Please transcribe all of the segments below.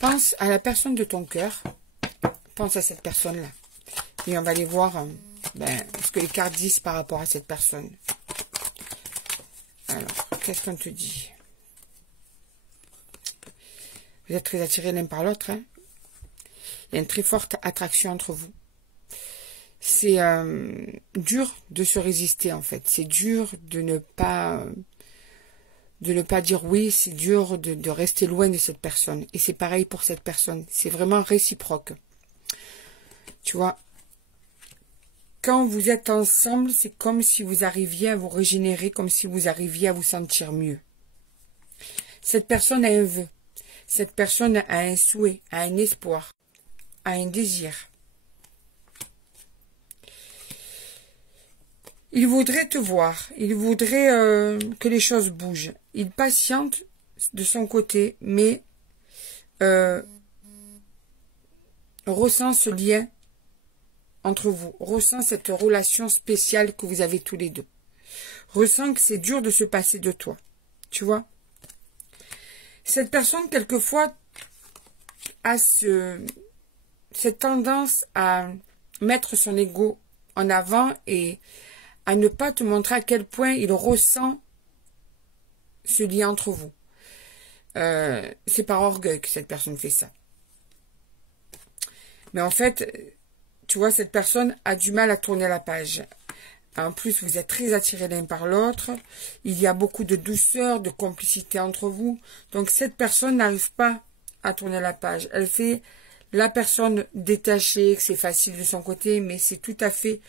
Pense à la personne de ton cœur. Pense à cette personne-là. Et on va aller voir ce que les cartes disent par rapport à cette personne. Alors, qu'est-ce qu'on te dit? Vous êtes très attirés l'un par l'autre. Hein? Il y a une très forte attraction entre vous. C'est dur de se résister, en fait. C'est dur de ne pas dire oui. C'est dur de rester loin de cette personne. Et c'est pareil pour cette personne. C'est vraiment réciproque. Tu vois, quand vous êtes ensemble, c'est comme si vous arriviez à vous régénérer, comme si vous arriviez à vous sentir mieux. Cette personne a un vœu. Cette personne a un souhait, a un espoir, a un désir. Il voudrait te voir. Il voudrait que les choses bougent. Il patiente de son côté, mais ressent ce lien entre vous, ressent cette relation spéciale que vous avez tous les deux, ressent que c'est dur de se passer de toi, tu vois. Cette personne, quelquefois, a cette tendance à mettre son ego en avant et à ne pas te montrer à quel point il ressent ce lien entre vous. C'est par orgueil que cette personne fait ça. Mais en fait, tu vois, cette personne a du mal à tourner la page. En plus, vous êtes très attirés l'un par l'autre. Il y a beaucoup de douceur, de complicité entre vous. Donc, cette personne n'arrive pas à tourner la page. Elle fait la personne détachée, que c'est facile de son côté, mais c'est tout à fait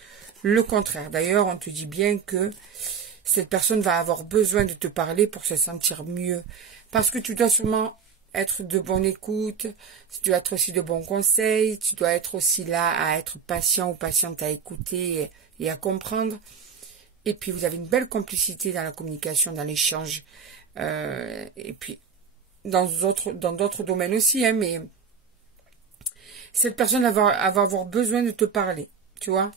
le contraire. D'ailleurs, on te dit bien que cette personne va avoir besoin de te parler pour se sentir mieux. Parce que tu dois sûrement être de bonne écoute, tu dois être aussi de bons conseils, tu dois être aussi là à être patient ou patiente à écouter et à comprendre. Et puis vous avez une belle complicité dans la communication, dans l'échange. Et puis dans d'autres domaines aussi, hein, mais cette personne va avoir besoin de te parler, tu vois.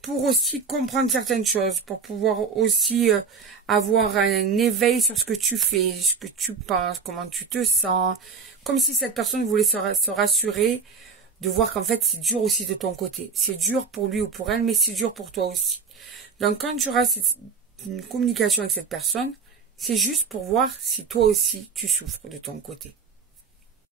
Pour aussi comprendre certaines choses, pour pouvoir aussi avoir un éveil sur ce que tu fais, ce que tu penses, comment tu te sens, comme si cette personne voulait se rassurer de voir qu'en fait c'est dur aussi de ton côté. C'est dur pour lui ou pour elle, mais c'est dur pour toi aussi. Donc quand tu auras une communication avec cette personne, c'est juste pour voir si toi aussi tu souffres de ton côté.